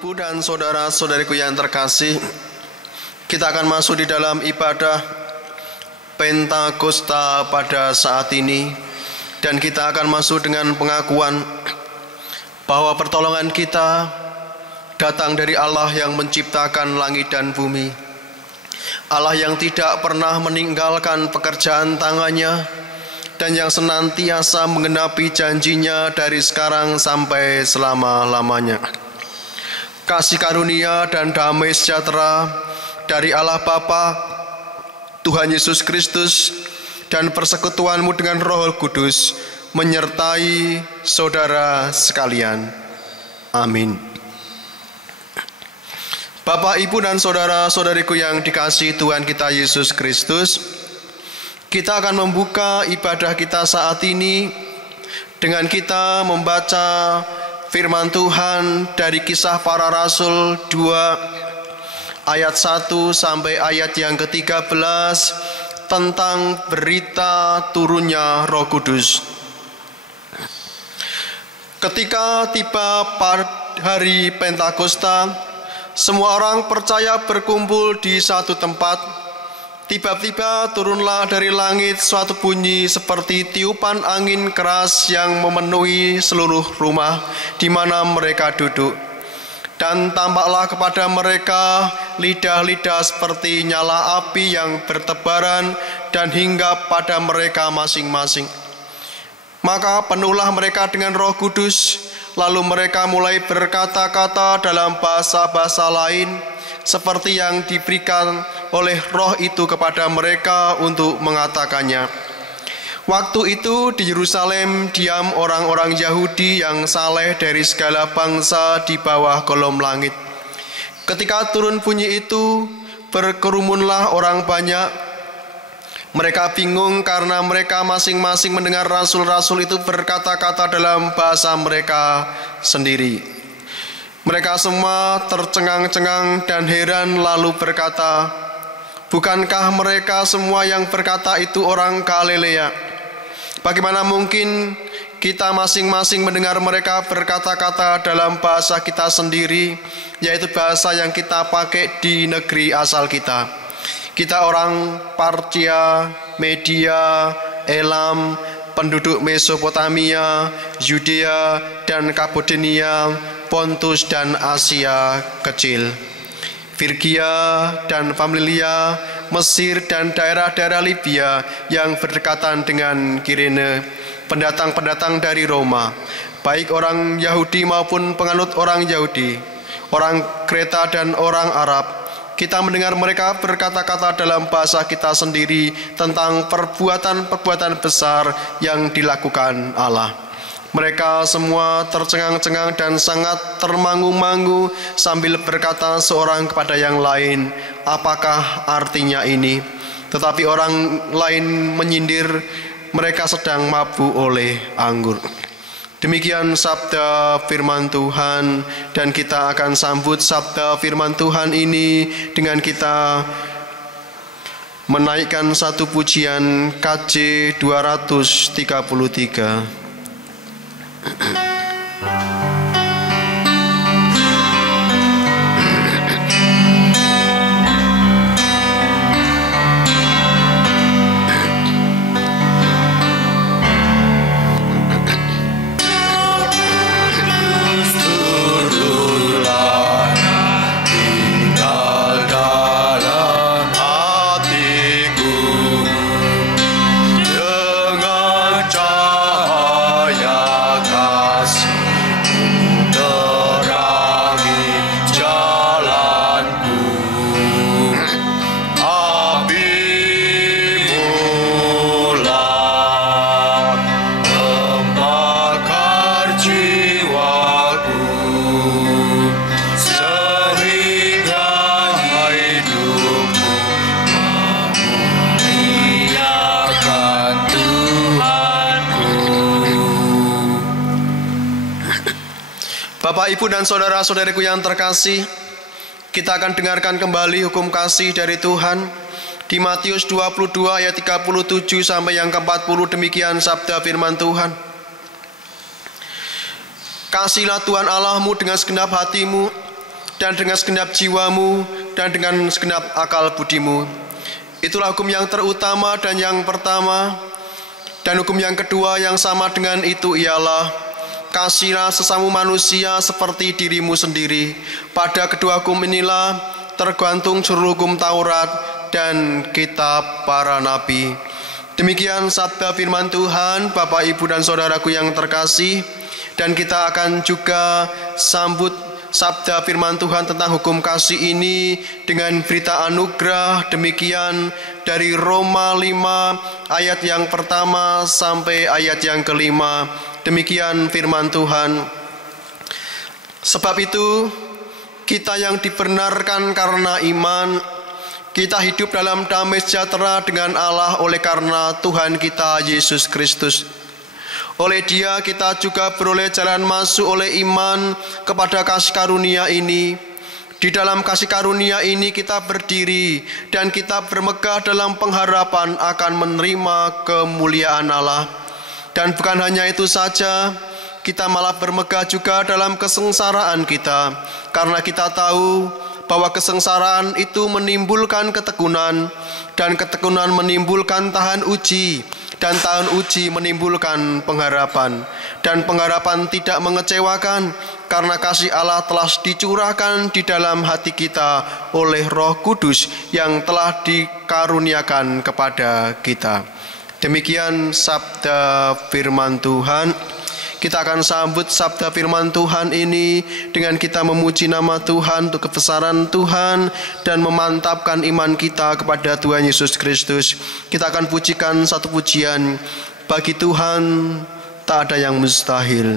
Ibu dan saudara-saudariku yang terkasih, kita akan masuk di dalam ibadah Pentakosta pada saat ini, dan kita akan masuk dengan pengakuan bahwa pertolongan kita datang dari Allah yang menciptakan langit dan bumi, Allah yang tidak pernah meninggalkan pekerjaan tangannya dan yang senantiasa menggenapi janjinya dari sekarang sampai selama-lamanya. Kasih karunia dan damai sejahtera dari Allah Bapa, Tuhan Yesus Kristus, dan persekutuanmu dengan Roh Kudus menyertai saudara sekalian. Amin. Bapak, Ibu, dan saudara-saudariku yang dikasihi Tuhan kita Yesus Kristus, kita akan membuka ibadah kita saat ini dengan kita membaca firman Tuhan dari Kisah Para Rasul 2 ayat 1 sampai ayat yang ke-13 tentang berita turunnya Roh Kudus. Ketika tiba hari Pentakosta, semua orang percaya berkumpul di satu tempat. Tiba-tiba turunlah dari langit suatu bunyi seperti tiupan angin keras yang memenuhi seluruh rumah di mana mereka duduk. Dan tampaklah kepada mereka lidah-lidah seperti nyala api yang bertebaran dan hinggap pada mereka masing-masing. Maka penuhlah mereka dengan Roh Kudus, lalu mereka mulai berkata-kata dalam bahasa-bahasa lain, seperti yang diberikan oleh Roh itu kepada mereka untuk mengatakannya. Waktu itu di Yerusalem diam orang-orang Yahudi yang saleh dari segala bangsa di bawah kolom langit. Ketika turun bunyi itu, berkerumunlah orang banyak. Mereka bingung karena mereka masing-masing mendengar rasul-rasul itu berkata-kata dalam bahasa mereka sendiri. Mereka semua tercengang-cengang dan heran lalu berkata, "Bukankah mereka semua yang berkata itu orang Galilea? Bagaimana mungkin kita masing-masing mendengar mereka berkata-kata dalam bahasa kita sendiri, yaitu bahasa yang kita pakai di negeri asal kita? Kita orang Partia, Media, Elam, penduduk Mesopotamia, Yudea dan Kapodenia, Pontus dan Asia Kecil, Firgia dan Pamfilia, Mesir dan daerah-daerah Libya yang berdekatan dengan Kirene, pendatang-pendatang dari Roma, baik orang Yahudi maupun penganut orang Yahudi, orang Kreta dan orang Arab. Kita mendengar mereka berkata-kata dalam bahasa kita sendiri tentang perbuatan-perbuatan besar yang dilakukan Allah." Mereka semua tercengang-cengang dan sangat termangu-mangu sambil berkata seorang kepada yang lain, "Apakah artinya ini?" Tetapi orang lain menyindir, "Mereka sedang mabuk oleh anggur." Demikian sabda firman Tuhan, dan kita akan sambut sabda firman Tuhan ini dengan kita menaikkan satu pujian KJ 233. Bapak, Ibu, dan saudara-saudariku yang terkasih, kita akan dengarkan kembali hukum kasih dari Tuhan di Matius 22 ayat 37 sampai yang ke-40. Demikian sabda firman Tuhan. "Kasihilah Tuhan Allahmu dengan segenap hatimu, dan dengan segenap jiwamu, dan dengan segenap akal budimu. Itulah hukum yang terutama dan yang pertama. Dan hukum yang kedua yang sama dengan itu ialah, kasihilah sesama manusia seperti dirimu sendiri. Pada kedua hukum inilah tergantung seluruh hukum Taurat dan kitab para nabi. Demikian sabda firman Tuhan, Bapak, Ibu, dan saudaraku yang terkasih. Dan kita akan juga sambut sabda firman Tuhan tentang hukum kasih ini dengan berita anugerah. Demikian dari Roma 5 ayat yang pertama sampai ayat yang kelima. Demikian firman Tuhan. Sebab itu kita yang dibenarkan karena iman, kita hidup dalam damai sejahtera dengan Allah oleh karena Tuhan kita Yesus Kristus. Oleh Dia kita juga beroleh jalan masuk oleh iman kepada kasih karunia ini. Di dalam kasih karunia ini kita berdiri dan kita bermegah dalam pengharapan akan menerima kemuliaan Allah. Dan bukan hanya itu saja, kita malah bermegah juga dalam kesengsaraan kita, karena kita tahu bahwa kesengsaraan itu menimbulkan ketekunan, dan ketekunan menimbulkan tahan uji, dan tahan uji menimbulkan pengharapan. Dan pengharapan tidak mengecewakan, karena kasih Allah telah dicurahkan di dalam hati kita oleh Roh Kudus yang telah dikaruniakan kepada kita. Demikian sabda firman Tuhan. Kita akan sambut sabda firman Tuhan ini dengan kita memuji nama Tuhan untuk kebesaran Tuhan dan memantapkan iman kita kepada Tuhan Yesus Kristus. Kita akan pujikan satu pujian, bagi Tuhan tak ada yang mustahil.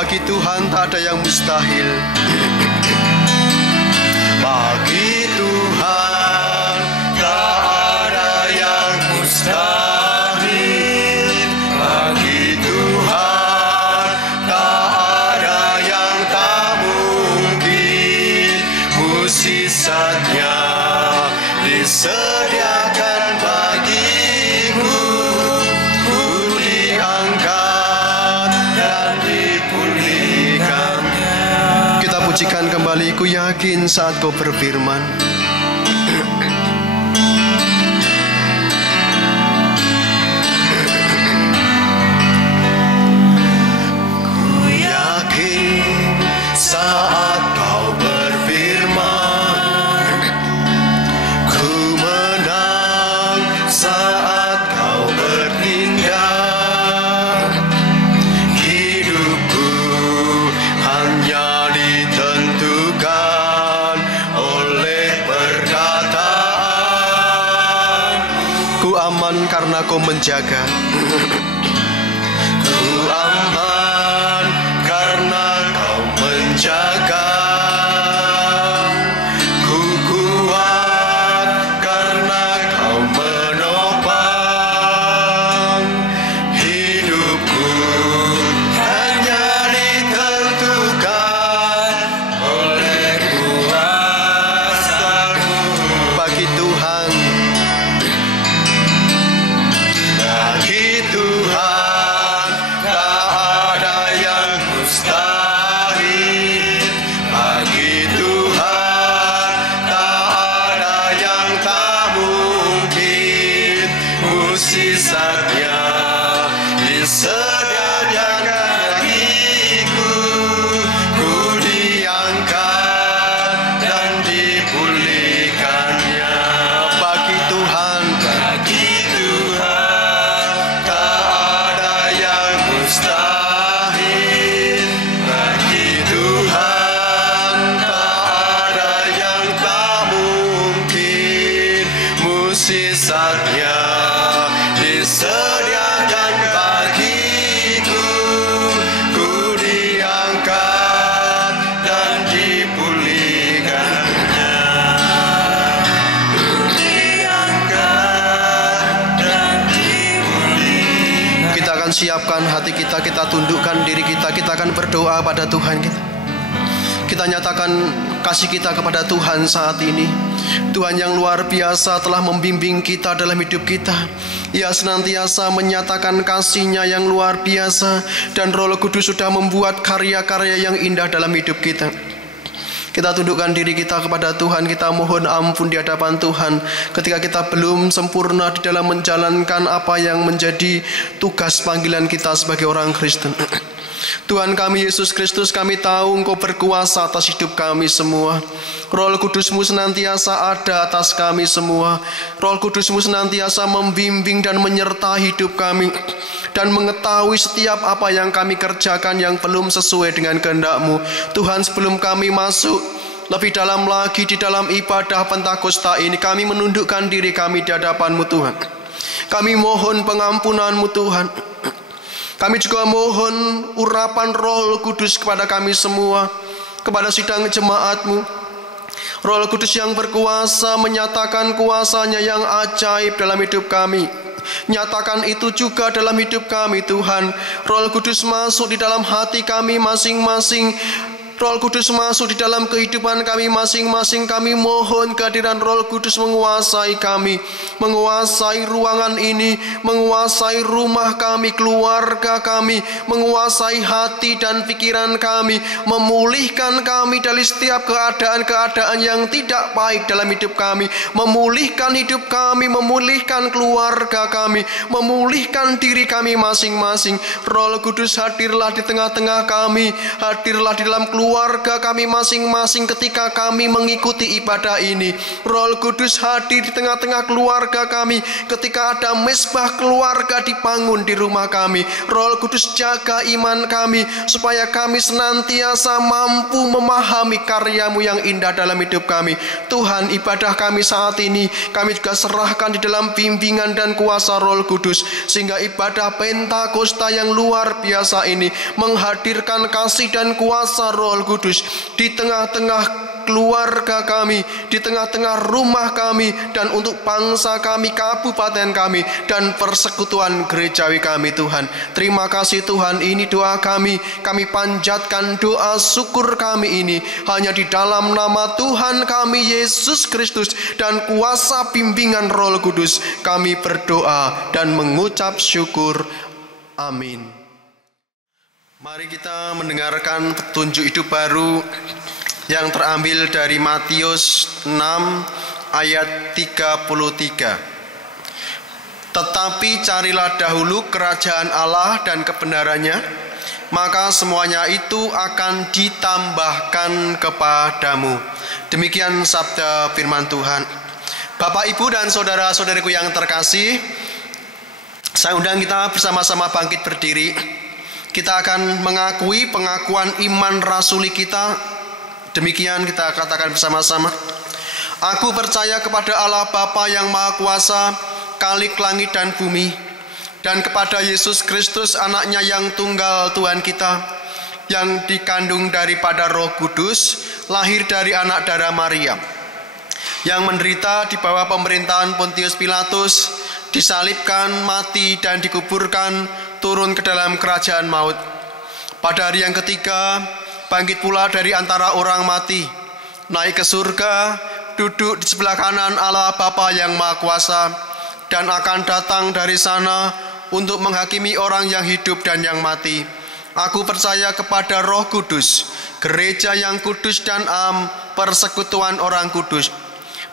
Bagi Tuhan tak ada yang mustahil. Bagi Tuhan tak ada yang mustahil. Bagi Tuhan tak ada yang tak mungkin. Mukjizatnya disediakan bagiku. Ku diangkat dan dipulihkan. Kita pujikan kembali, ku yakin saat kau berfirman. Ku yakin saat kau berfirman. Ku menang saat kau bertindak. Hidupku hanya ditentukan oleh perkataan. Ku aman karena kau menjaga. Ku aman karena kau menjaga. Ku kuat karena kau menopang. Hidupku hanya ditentukan oleh kuasa-Mu. Bagi Tuhan, bagi Tuhan tak ada yang mustahil. mukjizatnya disediakan bagiku, ku diangkat dan dipulihkannya. Bagi Tuhan tak ada yang mustahil. Bagi Tuhan tak ada yang tak mungkin. Mukjizatnya disediakan bagiku, ku diangkat dan dipulihkannya. Ku diangkat dan dipulihkannya. Kita akan siapkan hati kita, kita tundukkan diri kita, kita akan berdoa pada Tuhan kita. Kita nyatakan kasih kita kepada Tuhan saat ini. Tuhan yang luar biasa telah membimbing kita dalam hidup kita. Ia senantiasa menyatakan kasih-Nya yang luar biasa, dan Roh Kudus sudah membuat karya-karya yang indah dalam hidup kita. Kita tundukkan diri kita kepada Tuhan, kita mohon ampun di hadapan Tuhan ketika kita belum sempurna di dalam menjalankan apa yang menjadi tugas panggilan kita sebagai orang Kristen. Tuhan kami Yesus Kristus, kami tahu Engkau berkuasa atas hidup kami semua. Roh Kudus-Mu senantiasa ada atas kami semua. Roh Kudus-Mu senantiasa membimbing dan menyertai hidup kami, dan mengetahui setiap apa yang kami kerjakan yang belum sesuai dengan kehendak-Mu. Tuhan, sebelum kami masuk lebih dalam lagi di dalam ibadah Pentakosta ini, kami menundukkan diri kami di hadapan-Mu Tuhan. Kami mohon pengampunan-Mu Tuhan. Kami juga mohon urapan Roh Kudus kepada kami semua, kepada sidang jemaat-Mu. Roh Kudus yang berkuasa menyatakan kuasa-Nya yang ajaib dalam hidup kami. Nyatakan itu juga dalam hidup kami Tuhan. Roh Kudus masuk di dalam hati kami masing-masing. Roh Kudus masuk di dalam kehidupan kami masing-masing. Kami mohon kehadiran Roh Kudus menguasai kami, menguasai ruangan ini, menguasai rumah kami, keluarga kami, menguasai hati dan pikiran kami, memulihkan kami dari setiap keadaan-keadaan yang tidak baik dalam hidup kami, memulihkan hidup kami, memulihkan keluarga kami, memulihkan diri kami masing-masing. Roh Kudus, hadirlah di tengah-tengah kami, hadirlah di dalam keluarga kami masing-masing ketika kami mengikuti ibadah ini. Roh Kudus hadir di tengah-tengah keluarga kami ketika ada mezbah keluarga dibangun di rumah kami. Roh Kudus, jaga iman kami supaya kami senantiasa mampu memahami karya-Mu yang indah dalam hidup kami. Tuhan, ibadah kami saat ini kami juga serahkan di dalam bimbingan dan kuasa Roh Kudus, sehingga ibadah Pentakosta yang luar biasa ini menghadirkan kasih dan kuasa Roh Kudus di tengah-tengah keluarga kami, di tengah-tengah rumah kami, dan untuk bangsa kami, kabupaten kami, dan persekutuan gerejawi kami. Tuhan, terima kasih Tuhan. Ini doa kami panjatkan doa syukur kami ini hanya di dalam nama Tuhan kami Yesus Kristus dan kuasa bimbingan Roh Kudus kami berdoa dan mengucap syukur. Amin. Mari kita mendengarkan petunjuk hidup baru yang terambil dari Matius 6 ayat 33. Tetapi carilah dahulu kerajaan Allah dan kebenarannya, maka semuanya itu akan ditambahkan kepadamu. Demikian sabda firman Tuhan. Bapak, Ibu, dan saudara-saudariku yang terkasih, saya undang kita bersama-sama bangkit berdiri. Kita akan mengakui pengakuan iman rasuli kita. Demikian kita katakan bersama-sama. Aku percaya kepada Allah Bapa yang Maha Kuasa, Khalik langit dan bumi, dan kepada Yesus Kristus anaknya yang tunggal Tuhan kita, yang dikandung daripada Roh Kudus, lahir dari anak darah Maria, yang menderita di bawah pemerintahan Pontius Pilatus, disalibkan, mati, dan dikuburkan, turun ke dalam kerajaan maut. Pada hari yang ketiga, bangkit pula dari antara orang mati, naik ke surga, duduk di sebelah kanan Allah Bapa yang Maha Kuasa, dan akan datang dari sana untuk menghakimi orang yang hidup dan yang mati. Aku percaya kepada Roh Kudus, gereja yang kudus dan am, persekutuan orang kudus,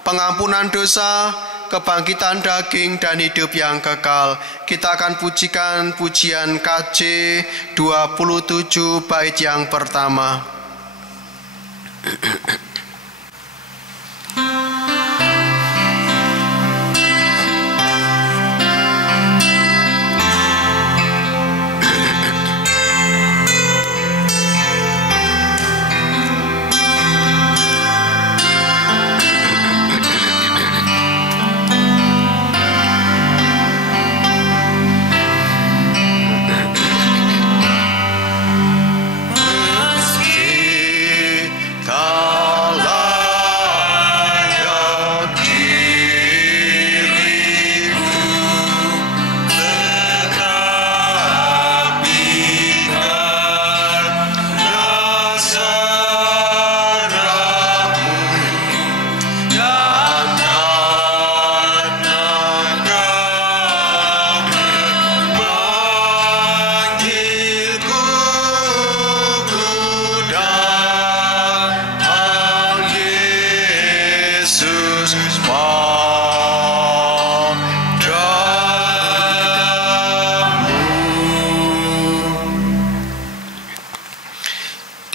pengampunan dosa, kebangkitan daging dan hidup yang kekal. Kita akan pujikan pujian KJ 27 bait yang pertama.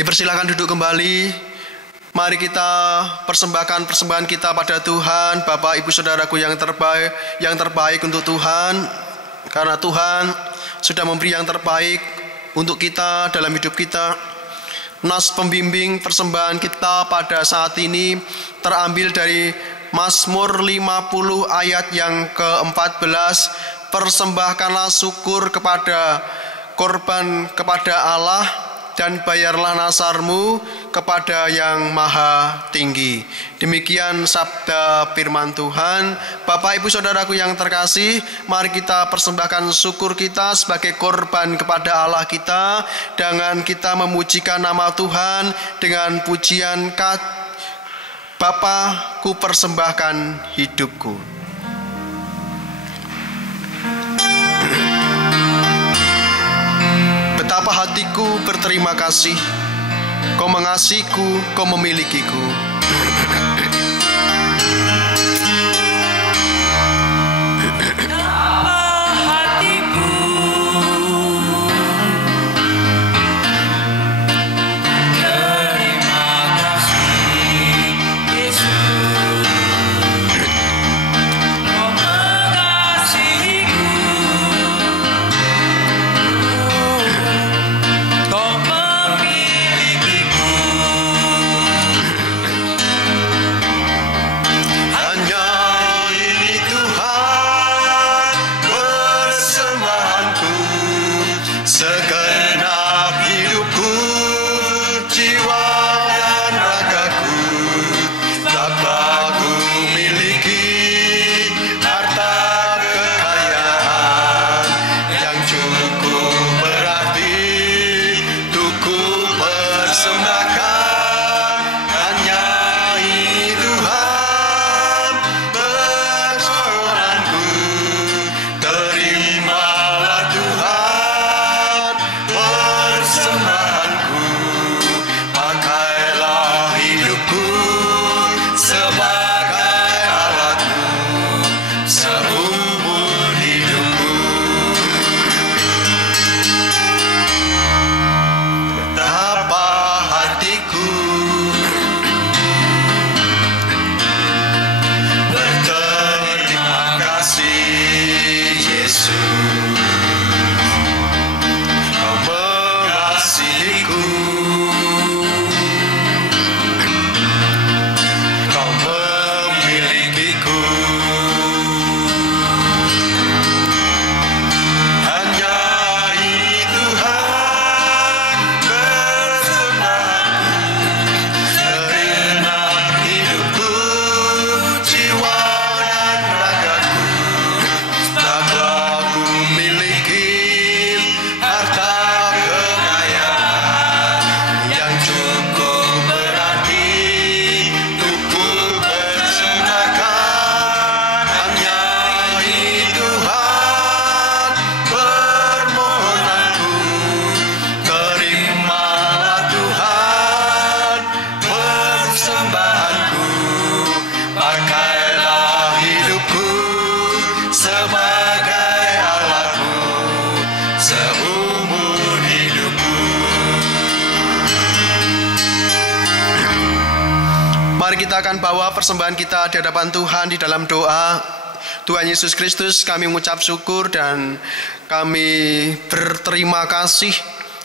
Dipersilakan duduk kembali. Mari kita persembahkan persembahan kita pada Tuhan. Bapak, Ibu, Saudaraku yang terbaik untuk Tuhan. Karena Tuhan sudah memberi yang terbaik untuk kita dalam hidup kita. Nas pembimbing persembahan kita pada saat ini terambil dari Mazmur 50 ayat yang ke-14. Persembahkanlah syukur kepada korban kepada Allah, dan bayarlah nasarmu kepada yang maha tinggi. Demikian sabda firman Tuhan. Bapak, Ibu, Saudaraku yang terkasih, mari kita persembahkan syukur kita sebagai korban kepada Allah kita dengan kita memujikan nama Tuhan dengan pujian Bapa, ku persembahkan hidupku. Betapa hatiku berterima kasih, Kau mengasihiku, Kau memilikiku. kita akan bawa persembahan kita di hadapan Tuhan di dalam doa. Tuhan Yesus Kristus, kami mengucap syukur dan kami berterima kasih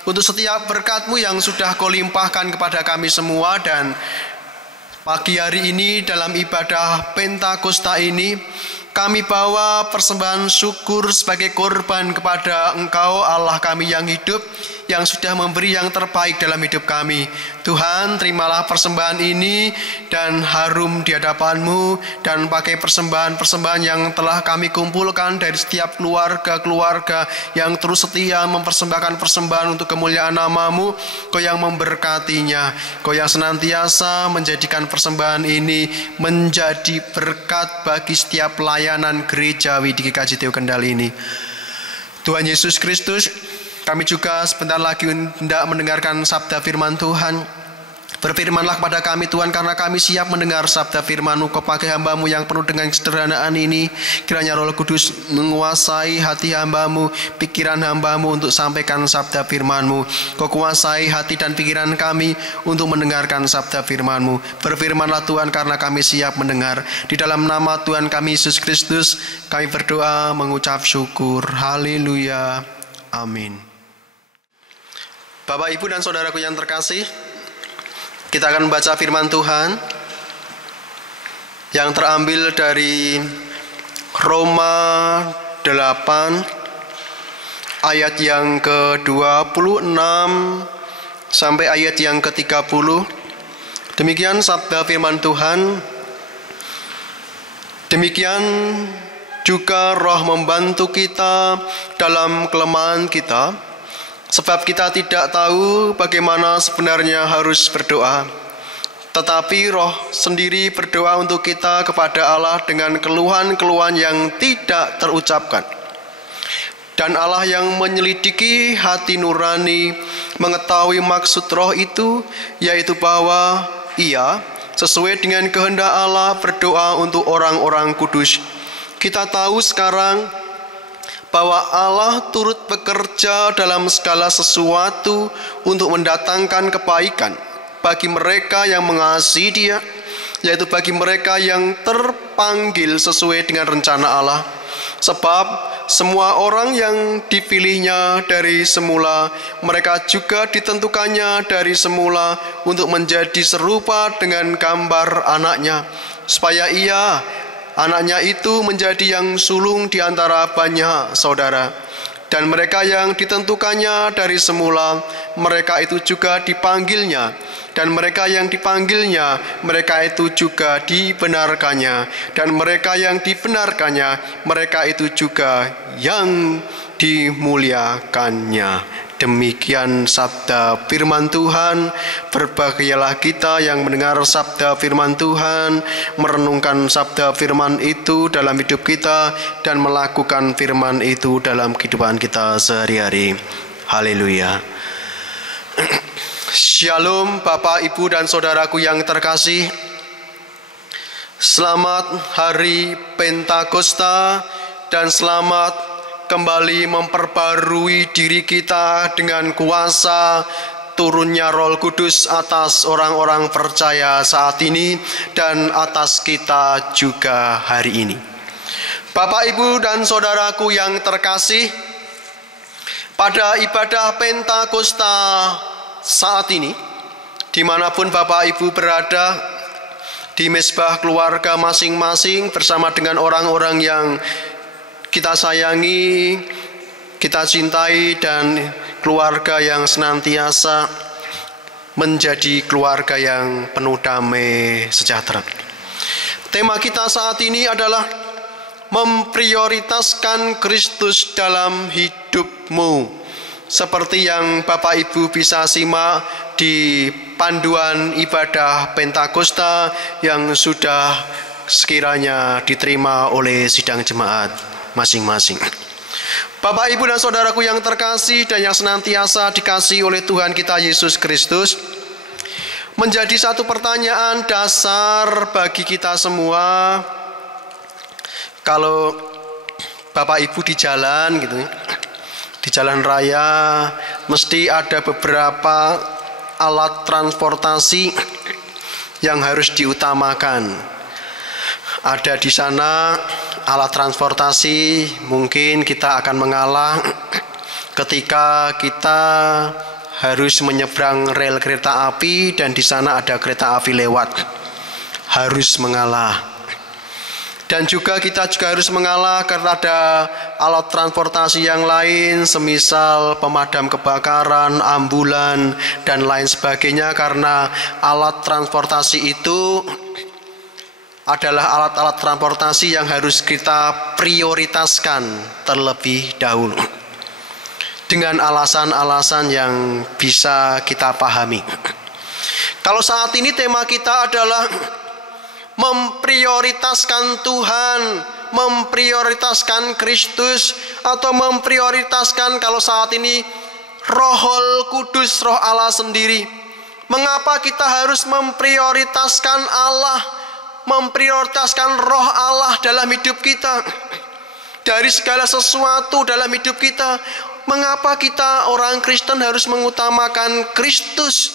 untuk setiap berkat-Mu yang sudah Kau limpahkan kepada kami semua. Dan pagi hari ini dalam ibadah Pentakosta ini, kami bawa persembahan syukur sebagai korban kepada Engkau Allah kami yang hidup, yang sudah memberi yang terbaik dalam hidup kami. Tuhan, terimalah persembahan ini dan harum di hadapan-Mu, dan pakai persembahan-persembahan yang telah kami kumpulkan dari setiap keluarga-keluarga yang terus setia mempersembahkan persembahan untuk kemuliaan nama-Mu. Kau yang memberkatinya, Kau yang senantiasa menjadikan persembahan ini menjadi berkat bagi setiap pelayanan gerejawi di GKJ Teo Kendal ini. Tuhan Yesus Kristus, kami juga sebentar lagi hendak mendengarkan sabda firman Tuhan. Berfirmanlah kepada kami Tuhan, karena kami siap mendengar sabda firman-Mu. Kau pakai hamba-Mu yang penuh dengan kesederhanaan ini. Kiranya Roh Kudus menguasai hati hamba-Mu, pikiran hamba-Mu untuk sampaikan sabda firman-Mu. Kau kuasai hati dan pikiran kami untuk mendengarkan sabda firman-Mu. Berfirmanlah Tuhan, karena kami siap mendengar. Di dalam nama Tuhan kami Yesus Kristus, kami berdoa mengucap syukur. Haleluya. Amin. Bapak, Ibu, dan saudaraku yang terkasih, kita akan membaca firman Tuhan yang terambil dari Roma 8 ayat yang ke-26 sampai ayat yang ke-30. Demikian sabda firman Tuhan. Demikian juga Roh membantu kita dalam kelemahan kita, sebab kita tidak tahu bagaimana sebenarnya harus berdoa. Tetapi Roh sendiri berdoa untuk kita kepada Allah dengan keluhan-keluhan yang tidak terucapkan. Dan Allah yang menyelidiki hati nurani mengetahui maksud Roh itu, yaitu bahwa Ia sesuai dengan kehendak Allah berdoa untuk orang-orang kudus. Kita tahu sekarang bahwa Allah turut bekerja dalam segala sesuatu untuk mendatangkan kebaikan bagi mereka yang mengasihi Dia, yaitu bagi mereka yang terpanggil sesuai dengan rencana Allah. Sebab semua orang yang dipilihnya dari semula, mereka juga ditentukannya dari semula untuk menjadi serupa dengan gambar anaknya, supaya Ia, anaknya itu, menjadi yang sulung di antara banyak saudara. Dan mereka yang ditentukannya dari semula, mereka itu juga dipanggilnya. Dan mereka yang dipanggilnya, mereka itu juga dibenarkannya. Dan mereka yang dibenarkannya, mereka itu juga yang dimuliakannya. Demikian sabda firman Tuhan. Berbahagialah kita yang mendengar sabda firman Tuhan, merenungkan sabda firman itu dalam hidup kita, dan melakukan firman itu dalam kehidupan kita sehari-hari. Haleluya. Shalom Bapak, Ibu, dan saudaraku yang terkasih. Selamat hari Pentakosta, dan selamat kembali memperbarui diri kita dengan kuasa turunnya Roh Kudus atas orang-orang percaya saat ini dan atas kita juga hari ini. Bapak, Ibu, dan saudaraku yang terkasih, pada ibadah Pentakosta saat ini, dimanapun Bapak Ibu berada, di mezbah keluarga masing-masing bersama dengan orang-orang yang kita sayangi, kita cintai, dan keluarga yang senantiasa menjadi keluarga yang penuh damai sejahtera. Tema kita saat ini adalah memprioritaskan Kristus dalam hidupmu. Seperti yang Bapak Ibu bisa simak di panduan ibadah Pentakosta yang sudah sekiranya diterima oleh sidang jemaat masing-masing. Bapak, Ibu, dan saudaraku yang terkasih dan yang senantiasa dikasihi oleh Tuhan kita Yesus Kristus, menjadi satu pertanyaan dasar bagi kita semua. Kalau Bapak Ibu di jalan gitu, di jalan raya, mesti ada beberapa alat transportasi yang harus diutamakan. Ada di sana alat transportasi, mungkin kita akan mengalah ketika kita harus menyeberang rel kereta api dan di sana ada kereta api lewat. Harus mengalah. Dan juga kita juga harus mengalah karena ada alat transportasi yang lain, semisal pemadam kebakaran, ambulan, dan lain sebagainya, karena alat transportasi itu adalah alat-alat transportasi yang harus kita prioritaskan terlebih dahulu dengan alasan-alasan yang bisa kita pahami. Kalau saat ini tema kita adalah memprioritaskan Tuhan, memprioritaskan Kristus, atau memprioritaskan kalau saat ini Rohul Kudus, Roh Allah sendiri. Mengapa kita harus memprioritaskan Allah, memprioritaskan Roh Allah dalam hidup kita? Dari segala sesuatu dalam hidup kita, mengapa kita orang Kristen harus mengutamakan Kristus,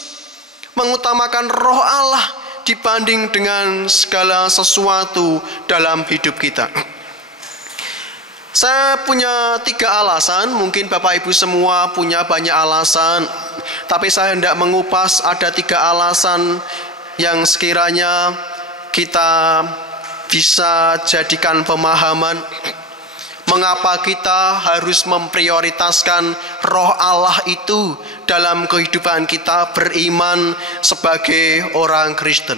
mengutamakan Roh Allah dibanding dengan segala sesuatu dalam hidup kita? Saya punya 3 alasan, mungkin Bapak Ibu semua punya banyak alasan, tapi saya hendak mengupas ada 3 alasan yang sekiranya kita bisa jadikan pemahaman mengapa kita harus memprioritaskan Roh Allah itu dalam kehidupan kita beriman sebagai orang Kristen.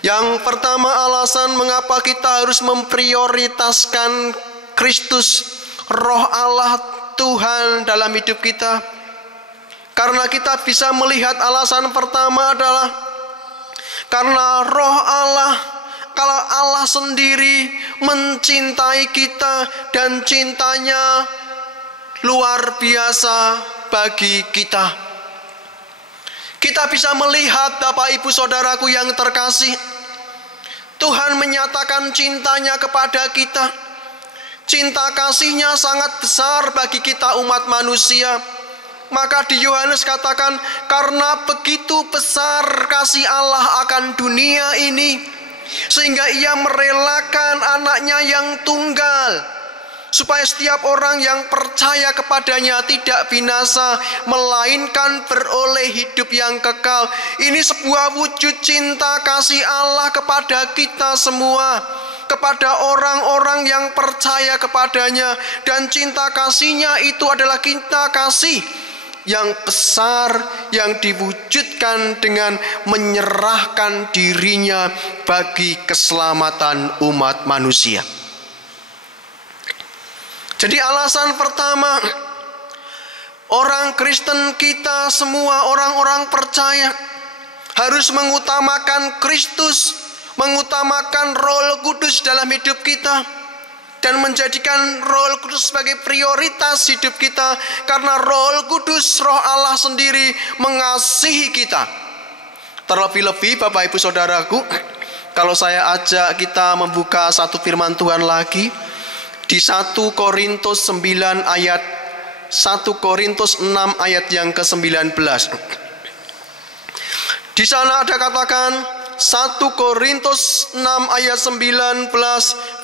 Yang pertama, alasan mengapa kita harus memprioritaskan Kristus, Roh Allah Tuhan dalam hidup kita. Karena kita bisa melihat alasan pertama adalah karena Roh Allah, kalau Allah sendiri mencintai kita dan cintanya luar biasa bagi kita. Kita bisa melihat, Bapak Ibu Saudaraku yang terkasih, Tuhan menyatakan cintanya kepada kita. Cinta kasihnya sangat besar bagi kita umat manusia. Maka di Yohanes katakan, karena begitu besar kasih Allah akan dunia ini, sehingga ia merelakan anaknya yang tunggal, supaya setiap orang yang percaya kepadanya tidak binasa, melainkan beroleh hidup yang kekal. Ini sebuah wujud cinta kasih Allah kepada kita semua, kepada orang-orang yang percaya kepadanya. Dan cinta kasihnya itu adalah cinta kasih yang besar, yang diwujudkan dengan menyerahkan dirinya bagi keselamatan umat manusia. Jadi alasan pertama, orang Kristen kita semua, orang-orang percaya, harus mengutamakan Kristus, mengutamakan Roh Kudus dalam hidup kita, dan menjadikan Roh Kudus sebagai prioritas hidup kita. Karena Roh Kudus, Roh Allah sendiri mengasihi kita. Terlebih-lebih Bapak Ibu Saudaraku, kalau saya ajak kita membuka satu firman Tuhan lagi di 1 Korintus 9 ayat 1 Korintus 6 ayat yang ke-19. Di sana ada katakan 1 Korintus 6 ayat 19,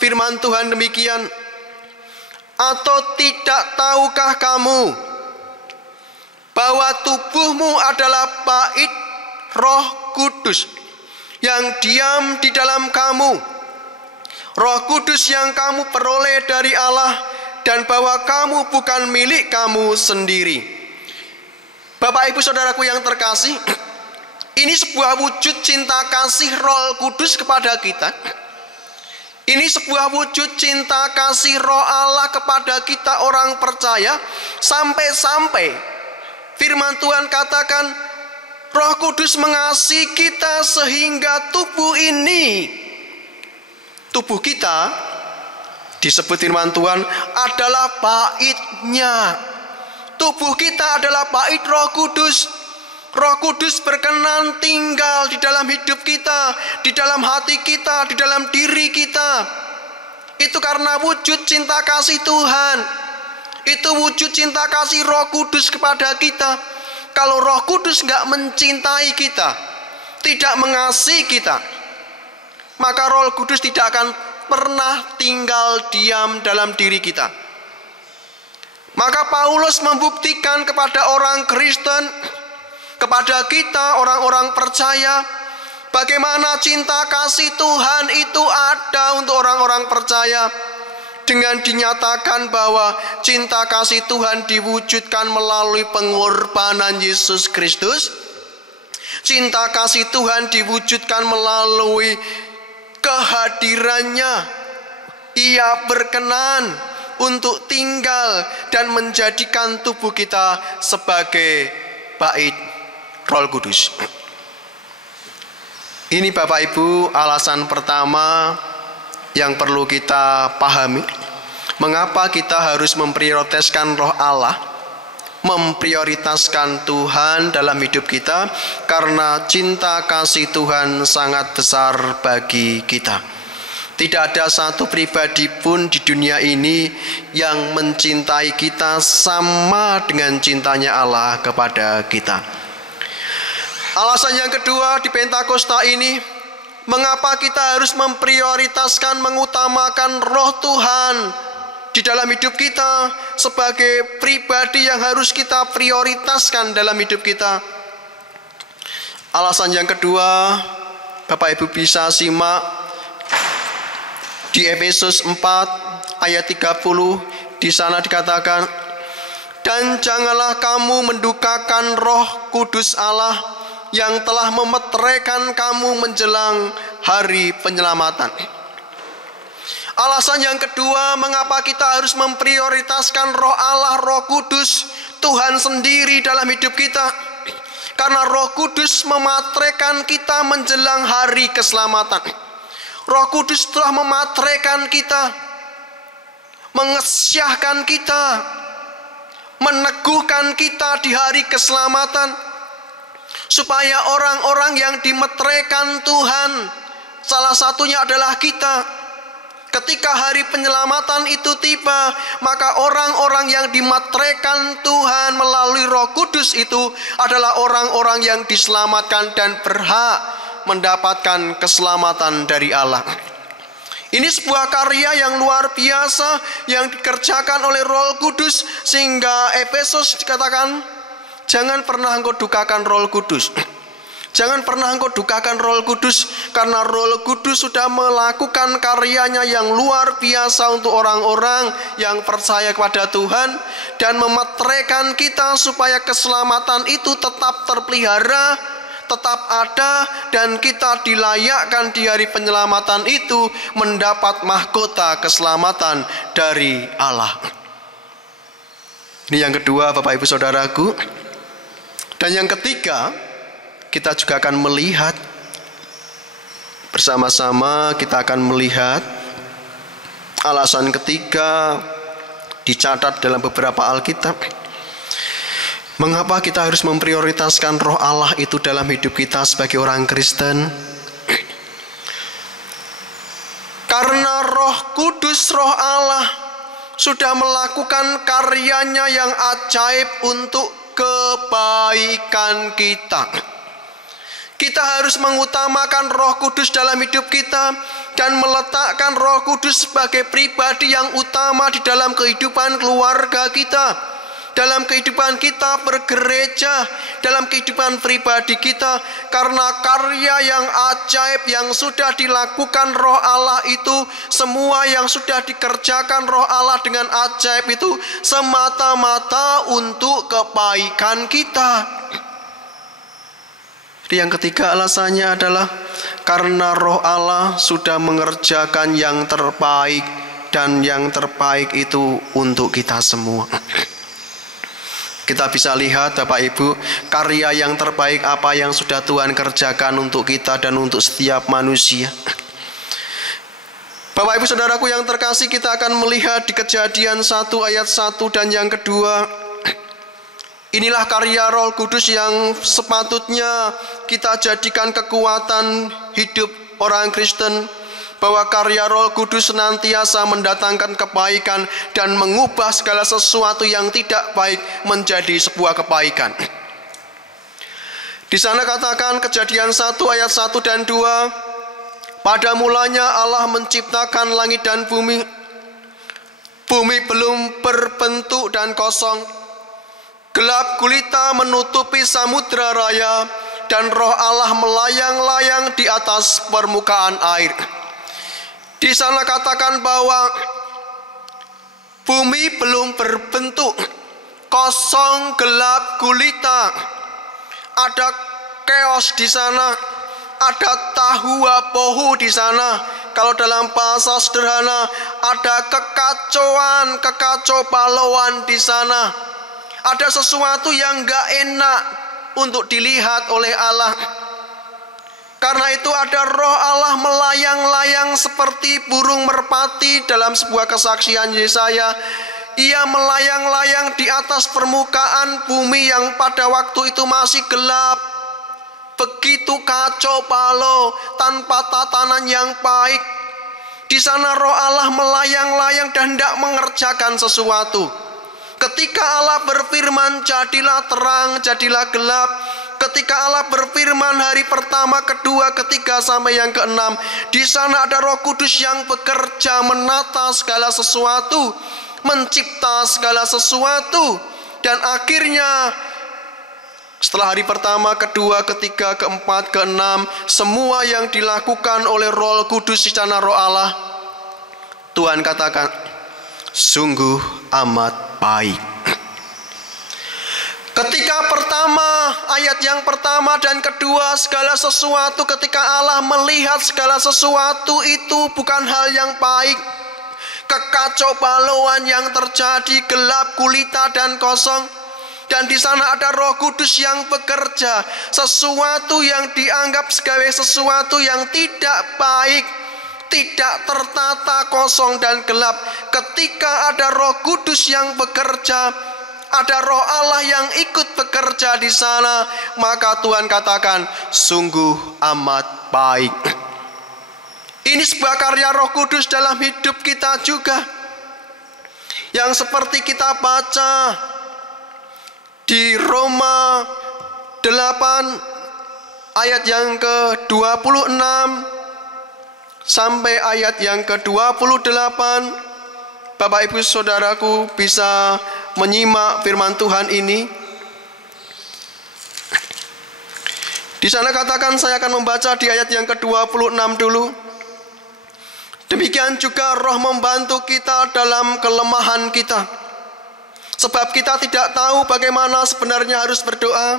firman Tuhan demikian, atau tidak tahukah kamu bahwa tubuhmu adalah bait Roh Kudus yang diam di dalam kamu, Roh Kudus yang kamu peroleh dari Allah, dan bahwa kamu bukan milik kamu sendiri. Bapak Ibu Saudaraku yang terkasih, ini sebuah wujud cinta kasih Roh Kudus kepada kita. Ini sebuah wujud cinta kasih Roh Allah kepada kita orang percaya. Sampai-sampai firman Tuhan katakan, Roh Kudus mengasihi kita sehingga tubuh ini, tubuh kita, disebut firman Tuhan, adalah baitnya. Tubuh kita adalah bait Roh Kudus. Roh Kudus berkenan tinggal di dalam hidup kita, di dalam hati kita, di dalam diri kita. Itu karena wujud cinta kasih Tuhan. Itu wujud cinta kasih Roh Kudus kepada kita. Kalau Roh Kudus nggak mencintai kita, tidak mengasihi kita, maka Roh Kudus tidak akan pernah tinggal diam dalam diri kita. Maka Paulus membuktikan kepada orang Kristen, kepada kita orang-orang percaya, bagaimana cinta kasih Tuhan itu ada untuk orang-orang percaya, dengan dinyatakan bahwa cinta kasih Tuhan diwujudkan melalui pengorbanan Yesus Kristus. Cinta kasih Tuhan diwujudkan melalui kehadirannya. Ia berkenan untuk tinggal dan menjadikan tubuh kita sebagai bait Roh Kudus. Ini Bapak Ibu alasan pertama yang perlu kita pahami. Mengapa kita harus memprioritaskan Roh Allah, memprioritaskan Tuhan dalam hidup kita? Karena cinta kasih Tuhan sangat besar bagi kita. Tidak ada satu pribadi pun di dunia ini yang mencintai kita sama dengan cintanya Allah kepada kita. Alasan yang kedua di Pentakosta ini, mengapa kita harus memprioritaskan, mengutamakan Roh Tuhan di dalam hidup kita sebagai pribadi yang harus kita prioritaskan dalam hidup kita. Alasan yang kedua, Bapak Ibu bisa simak di Efesus 4 ayat 30, di sana dikatakan, dan janganlah kamu mendukakan Roh Kudus Allah yang telah memeteraikan kamu menjelang hari penyelamatan. Alasan yang kedua, mengapa kita harus memprioritaskan Roh Allah, Roh Kudus, Tuhan sendiri dalam hidup kita. Karena Roh Kudus memateraikan kita menjelang hari keselamatan. Roh Kudus telah memateraikan kita, mengesyahkan kita, meneguhkan kita di hari keselamatan, supaya orang-orang yang dimeteraikan Tuhan, salah satunya adalah kita. Ketika hari penyelamatan itu tiba, maka orang-orang yang dimeteraikan Tuhan melalui Roh Kudus itu adalah orang-orang yang diselamatkan dan berhak mendapatkan keselamatan dari Allah. Ini sebuah karya yang luar biasa yang dikerjakan oleh Roh Kudus, sehingga Efesus dikatakan, jangan pernah engkau dukakan Roh Kudus. Jangan pernah engkau dukakan Roh Kudus, karena Roh Kudus sudah melakukan karyanya yang luar biasa untuk orang-orang yang percaya kepada Tuhan dan memeteraikan kita supaya keselamatan itu tetap terpelihara, tetap ada, dan kita dilayakkan di hari penyelamatan itu mendapat mahkota keselamatan dari Allah. Ini yang kedua, Bapak Ibu Saudaraku. Dan yang ketiga, kita juga akan melihat bersama-sama, kita akan melihat alasan ketiga dicatat dalam beberapa Alkitab. Mengapa kita harus memprioritaskan Roh Allah itu dalam hidup kita sebagai orang Kristen? Karena Roh Kudus, Roh Allah sudah melakukan karyanya yang ajaib untuk kebaikan kita. Kita harus mengutamakan Roh Kudus dalam hidup kita dan meletakkan Roh Kudus sebagai pribadi yang utama di dalam kehidupan keluarga kita, dalam kehidupan kita bergereja, dalam kehidupan pribadi kita. Karena karya yang ajaib yang sudah dilakukan Roh Allah itu, semua yang sudah dikerjakan Roh Allah dengan ajaib itu semata-mata untuk kebaikan kita. Yang ketiga alasannya adalah karena Roh Allah sudah mengerjakan yang terbaik, dan yang terbaik itu untuk kita semua. Kita bisa lihat Bapak Ibu, karya yang terbaik apa yang sudah Tuhan kerjakan untuk kita dan untuk setiap manusia. Bapak Ibu Saudaraku yang terkasih, kita akan melihat di Kejadian 1 ayat 1 dan yang kedua. Inilah karya Roh Kudus yang sepatutnya kita jadikan kekuatan hidup orang Kristen, bahwa karya Roh Kudus senantiasa mendatangkan kebaikan dan mengubah segala sesuatu yang tidak baik menjadi sebuah kebaikan. Di sana katakan Kejadian 1 ayat 1 dan 2, pada mulanya Allah menciptakan langit dan bumi. Bumi belum berbentuk dan kosong. Gelap gulita menutupi samudra raya, dan roh Allah melayang-layang di atas permukaan air. Di sana katakan bahwa bumi belum berbentuk, kosong, gelap gulita. Ada chaos di sana, ada tahua pohu di sana. Kalau dalam bahasa sederhana, ada kekacau balauan di sana. Ada sesuatu yang gak enak untuk dilihat oleh Allah. Karena itu ada roh Allah melayang-layang seperti burung merpati. Dalam sebuah kesaksian Yesaya, ia melayang-layang di atas permukaan bumi yang pada waktu itu masih gelap. Begitu kacau balau, tanpa tatanan yang baik. Di sana roh Allah melayang-layang dan tidak mengerjakan sesuatu. Ketika Allah berfirman, jadilah terang, jadilah gelap. Ketika Allah berfirman hari pertama, kedua, ketiga, sampai yang keenam, di sana ada Roh Kudus yang bekerja menata segala sesuatu, mencipta segala sesuatu. Dan akhirnya setelah hari pertama, kedua, ketiga, keempat, keenam, semua yang dilakukan oleh Roh Kudus di sana roh Allah, Tuhan katakan, sungguh amat baik. Ketika pertama, ayat yang pertama dan kedua, segala sesuatu, ketika Allah melihat segala sesuatu itu bukan hal yang baik. Kekacau balauan yang terjadi, gelap gulita dan kosong. Dan di sana ada Roh Kudus yang bekerja. Sesuatu yang dianggap sebagai sesuatu yang tidak baik, tidak tertata, kosong dan gelap. Ketika ada Roh Kudus yang bekerja, ada roh Allah yang ikut bekerja di sana, maka Tuhan katakan, sungguh amat baik. Ini sebuah karya Roh Kudus dalam hidup kita juga, yang seperti kita baca di Roma 8 ayat yang ke-26 sampai ayat yang ke-28. Bapak Ibu Saudaraku bisa menyimak firman Tuhan ini. Di sana katakan, saya akan membaca di ayat yang ke-26 dulu. Demikian juga Roh membantu kita dalam kelemahan kita. Sebab kita tidak tahu bagaimana sebenarnya harus berdoa,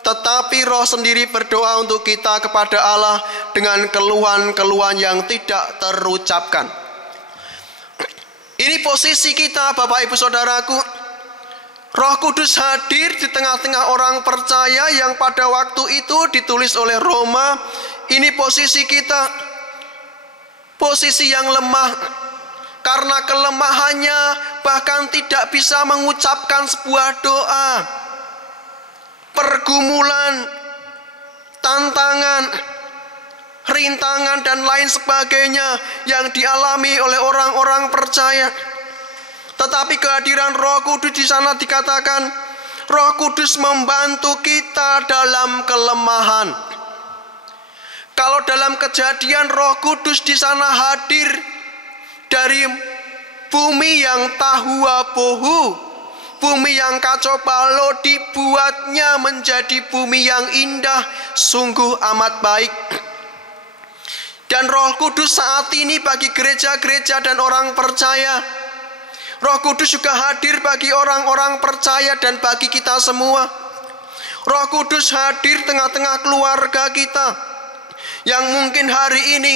tetapi Roh sendiri berdoa untuk kita kepada Allah dengan keluhan-keluhan yang tidak terucapkan. Ini posisi kita, Bapak Ibu Saudaraku. Roh Kudus hadir di tengah-tengah orang percaya yang pada waktu itu ditulis oleh Roma. Ini posisi kita, posisi yang lemah. Karena kelemahannya bahkan tidak bisa mengucapkan sebuah doa. Pergumulan, tantangan, rintangan dan lain sebagainya yang dialami oleh orang-orang percaya. Tetapi kehadiran Roh Kudus di sana dikatakan, Roh Kudus membantu kita dalam kelemahan. Kalau dalam Kejadian, Roh Kudus di sana hadir dari bumi yang tahua bohu, bumi yang kacau balau, dibuatnya menjadi bumi yang indah, sungguh amat baik. Dan Roh Kudus saat ini bagi gereja-gereja dan orang percaya, Roh Kudus juga hadir bagi orang-orang percaya dan bagi kita semua. Roh Kudus hadir tengah-tengah keluarga kita, yang mungkin hari ini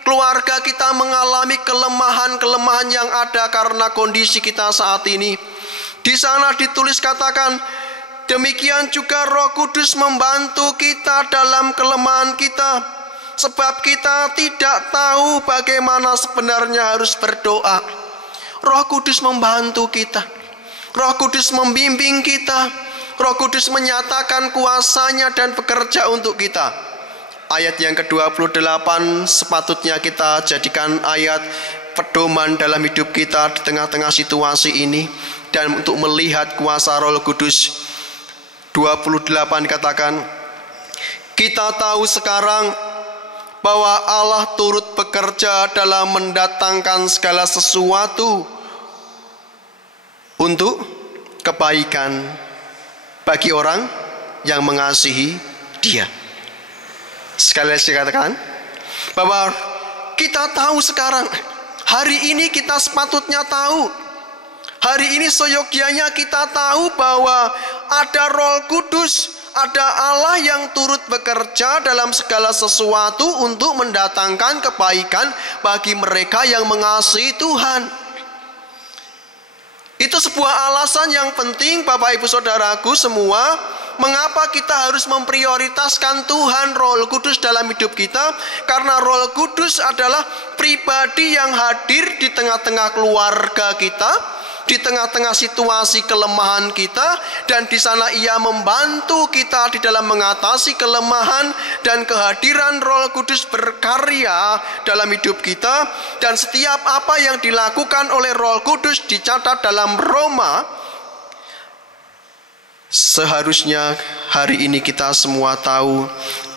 keluarga kita mengalami kelemahan-kelemahan yang ada karena kondisi kita saat ini. Di sana ditulis katakan, demikian juga Roh Kudus membantu kita dalam kelemahan kita, sebab kita tidak tahu bagaimana sebenarnya harus berdoa. Roh Kudus membantu kita, Roh Kudus membimbing kita, Roh Kudus menyatakan kuasanya dan bekerja untuk kita. Ayat yang ke-28 sepatutnya kita jadikan ayat pedoman dalam hidup kita di tengah-tengah situasi ini, dan untuk melihat kuasa Roh Kudus. 28 katakan, Kita tahu sekarang bahwa Allah turut bekerja dalam mendatangkan segala sesuatu untuk kebaikan bagi orang yang mengasihi Dia. Sekali lagi saya katakan bahwa kita tahu sekarang, hari ini kita sepatutnya tahu, hari ini seyogyanya kita tahu bahwa ada Roh Kudus, ada Allah yang turut bekerja dalam segala sesuatu untuk mendatangkan kebaikan bagi mereka yang mengasihi Tuhan. Itu sebuah alasan yang penting Bapak Ibu Saudaraku semua, mengapa kita harus memprioritaskan Tuhan Roh Kudus dalam hidup kita. Karena Roh Kudus adalah pribadi yang hadir di tengah-tengah keluarga kita, di tengah-tengah situasi kelemahan kita, dan di sana Ia membantu kita di dalam mengatasi kelemahan, dan kehadiran Roh Kudus berkarya dalam hidup kita. Dan setiap apa yang dilakukan oleh Roh Kudus dicatat dalam Roma. Seharusnya hari ini kita semua tahu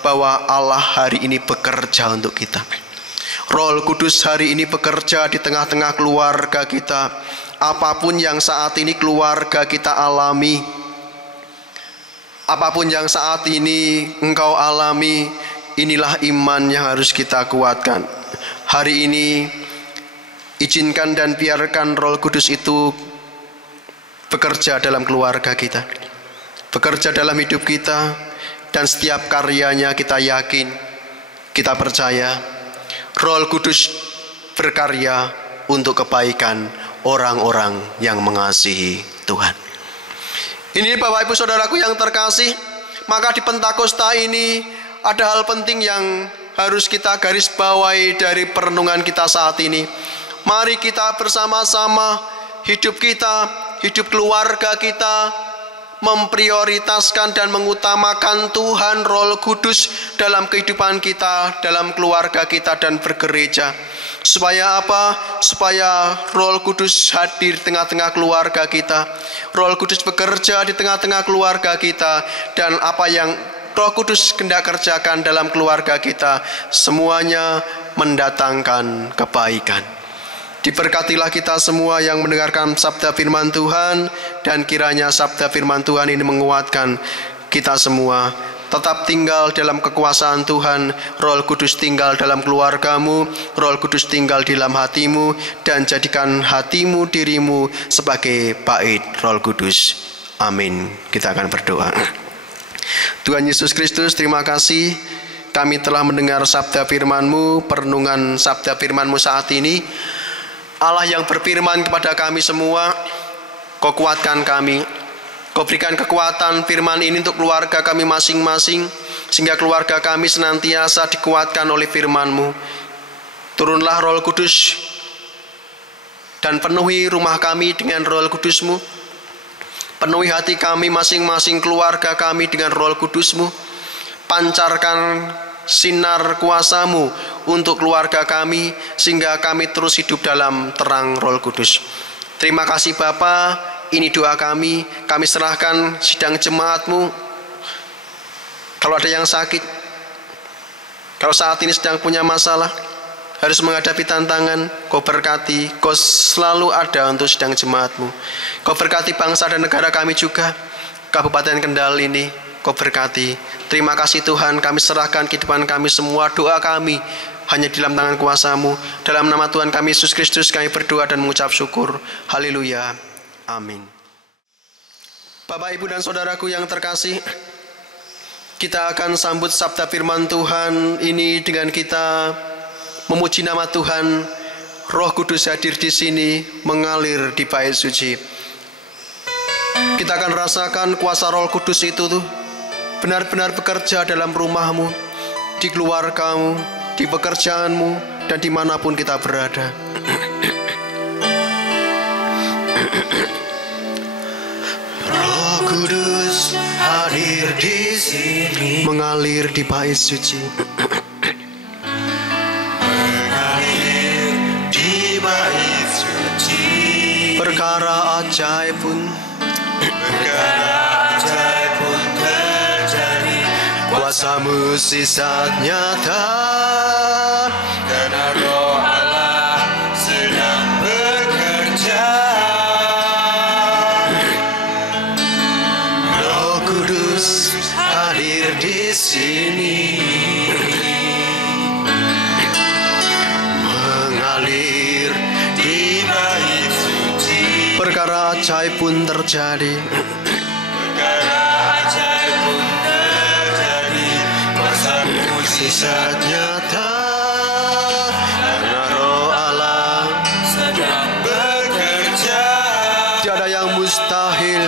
bahwa Allah hari ini bekerja untuk kita. Roh Kudus hari ini bekerja di tengah-tengah keluarga kita. Apapun yang saat ini keluarga kita alami, apapun yang saat ini engkau alami, inilah iman yang harus kita kuatkan. Hari ini izinkan dan biarkan Roh Kudus itu bekerja dalam keluarga kita, bekerja dalam hidup kita, dan setiap karyanya kita yakin, kita percaya Roh Kudus berkarya untuk kebaikan orang-orang yang mengasihi Tuhan. Ini Bapak Ibu Saudaraku yang terkasih, maka di Pentakosta ini ada hal penting yang harus kita garis bawahi dari perenungan kita saat ini. Mari kita bersama-sama hidup kita, hidup keluarga kita, memprioritaskan dan mengutamakan Tuhan Roh Kudus dalam kehidupan kita, dalam keluarga kita dan bergereja. Supaya apa? Supaya Roh Kudus hadir di tengah-tengah keluarga kita. Roh Kudus bekerja di tengah-tengah keluarga kita, dan apa yang Roh Kudus hendak kerjakan dalam keluarga kita, semuanya mendatangkan kebaikan. Diberkatilah kita semua yang mendengarkan sabda firman Tuhan, dan kiranya sabda firman Tuhan ini menguatkan kita semua. Tetap tinggal dalam kekuasaan Tuhan. Roh Kudus tinggal dalam keluargamu, Roh Kudus tinggal di dalam hatimu, dan jadikan hatimu, dirimu sebagai bait Roh Kudus. Amin. Kita akan berdoa. Tuhan Yesus Kristus, terima kasih kami telah mendengar sabda firman-Mu, perenungan sabda firman-Mu saat ini. Allah yang berfirman kepada kami semua, Kau kuatkan kami, Kau berikan kekuatan firman ini untuk keluarga kami masing-masing, sehingga keluarga kami senantiasa dikuatkan oleh firman-Mu. Turunlah Roh Kudus dan penuhi rumah kami dengan Roh Kudus-Mu. Penuhi hati kami masing-masing, keluarga kami dengan Roh Kudus-Mu. Pancarkan sinar kuasa-Mu untuk keluarga kami, sehingga kami terus hidup dalam terang Roh Kudus. Terima kasih Bapa. Ini doa kami serahkan sidang jemaat-Mu. Kalau ada yang sakit, kalau saat ini sedang punya masalah, harus menghadapi tantangan, Kau berkati, Kau selalu ada untuk sidang jemaat-Mu. Kau berkati bangsa dan negara kami juga, Kabupaten Kendal ini, Kau berkati. Terima kasih Tuhan, kami serahkan kehidupan kami semua, doa kami hanya di dalam tangan kuasa-Mu. Dalam nama Tuhan kami Yesus Kristus kami berdoa dan mengucap syukur. Haleluya. Amin. Bapak, Ibu, dan Saudaraku yang terkasih, kita akan sambut sabda firman Tuhan ini dengan kita memuji nama Tuhan. Roh Kudus hadir di sini, mengalir di bait suci. Kita akan rasakan kuasa Roh Kudus itu tuh benar-benar bekerja dalam rumahmu, di keluargamu, di pekerjaanmu, dan dimanapun kita berada. Roh Kudus hadir di sini, mengalir di bait suci. Mengalir di bait suci. Perkara ajaib pun terjadi. Kuasa-Mu sisat nyata, karena Roh Allah sedang bekerja. Roh Kudus hadir di sini, mengalir di Bait suci, perkara ajaib pun terjadi. perkara ajaib pun terjadi. Kuasa-Mu Sisat nyata, karena Roh Allah sedang bekerja. tiada yang mustahil,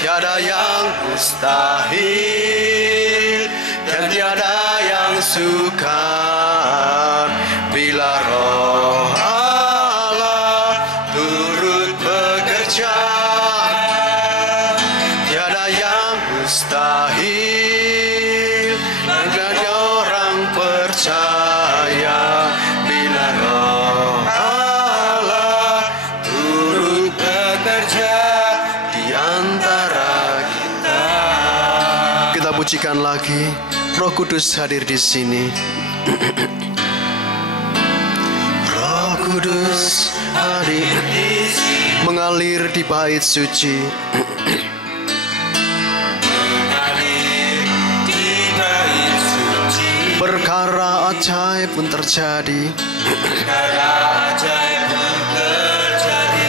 tiada yang mustahil, dan tiada yang sukar bila Roh Allah turut bekerja. Tiada yang mustahil, dan tiada orang percaya bila Roh Allah turut bekerja di antara kita. Kita pujikan lagi, Roh Kudus hadir di sini. Roh Kudus hadir di sini, mengalir di bait suci. Mengalir di bait suci, Perkara ajaib pun terjadi. perkara ajaib pun terjadi.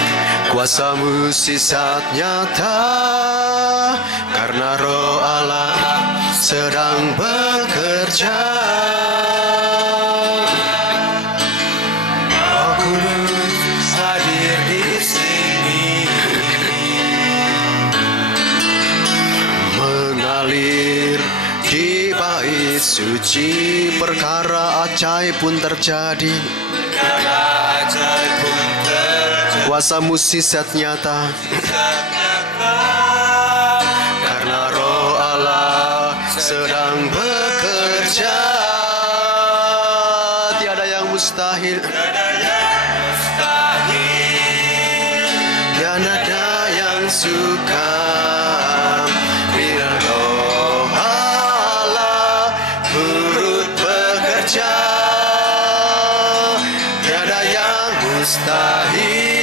Kuasa-Mu sisat nyata, karena Roh Allah sedang bekerja. Roh Kudus Hadir di sini, mengalir di bait suci. Perkara ajaib pun terjadi. perkara ajaib pun terjadi. Kuasa-Mu sisat nyata, karena Roh Allah sedang bekerja. Tiada yang mustahil, Tiada yang mustahil, dan ada yang sukar bila Roh Allah turut bekerja. Tiada yang mustahil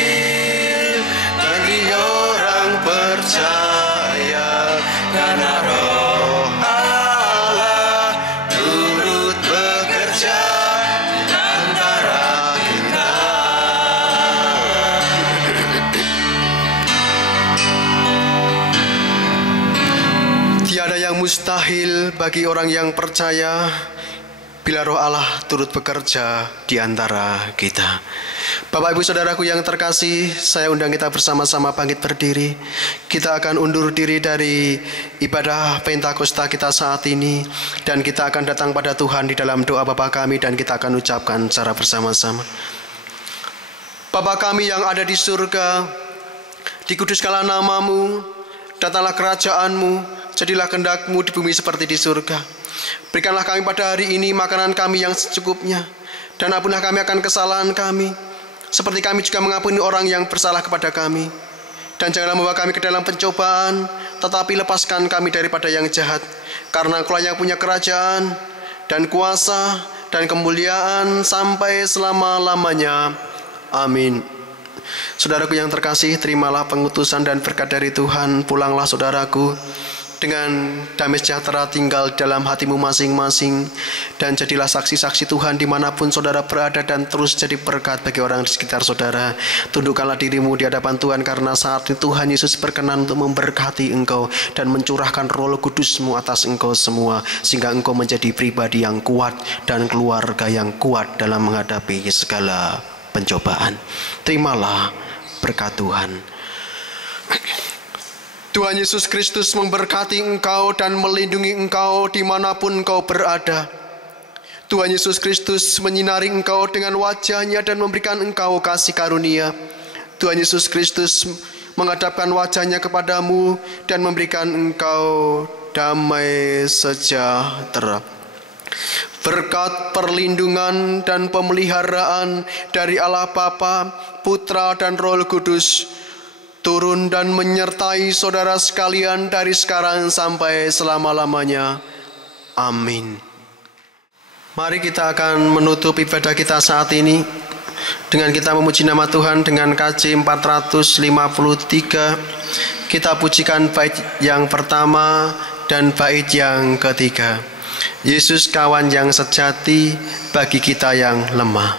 bagi orang percaya, karena Roh Allah turut bekerja di antara kita. Tiada yang mustahil bagi orang yang percaya bila Roh Allah turut bekerja di antara kita. Bapak Ibu Saudaraku yang terkasih, saya undang kita bersama-sama bangkit berdiri. Kita akan undur diri dari ibadah Pentakosta kita saat ini, dan kita akan datang pada Tuhan di dalam doa Bapa kami, dan kita akan ucapkan secara bersama-sama. Bapa kami yang ada di surga, dikuduskanlah nama-Mu, datanglah kerajaan-Mu, jadilah kehendak-Mu di bumi seperti di surga. Berikanlah kami pada hari ini makanan kami yang secukupnya, dan ampunilah kami akan kesalahan kami, seperti kami juga mengampuni orang yang bersalah kepada kami. Dan janganlah membawa kami ke dalam pencobaan, tetapi lepaskan kami daripada yang jahat. Karena Engkau yang punya kerajaan, dan kuasa, dan kemuliaan sampai selama-lamanya. Amin. Saudaraku yang terkasih, terimalah pengutusan dan berkat dari Tuhan. Pulanglah saudaraku, dengan damai sejahtera tinggal dalam hatimu masing-masing, dan jadilah saksi-saksi Tuhan dimanapun saudara berada, dan terus jadi berkat bagi orang di sekitar saudara. Tundukkanlah dirimu di hadapan Tuhan, karena saat ini Tuhan Yesus berkenan untuk memberkati engkau dan mencurahkan Roh Kudus-Mu atas engkau semua, sehingga engkau menjadi pribadi yang kuat dan keluarga yang kuat dalam menghadapi segala pencobaan. Terimalah berkat Tuhan. Tuhan Yesus Kristus memberkati engkau dan melindungi engkau dimanapun engkau berada. Tuhan Yesus Kristus menyinari engkau dengan wajah-Nya dan memberikan engkau kasih karunia. Tuhan Yesus Kristus menghadapkan wajah-Nya kepadamu dan memberikan engkau damai sejahtera. Berkat, perlindungan, dan pemeliharaan dari Allah Bapa, Putra, dan Roh Kudus turun dan menyertai saudara sekalian dari sekarang sampai selama-lamanya. Amin. Mari kita akan menutup ibadah kita saat ini dengan kita memuji nama Tuhan dengan KJ 453. Kita pujikan bait yang pertama dan bait yang ketiga. Yesus kawan yang sejati bagi kita yang lemah.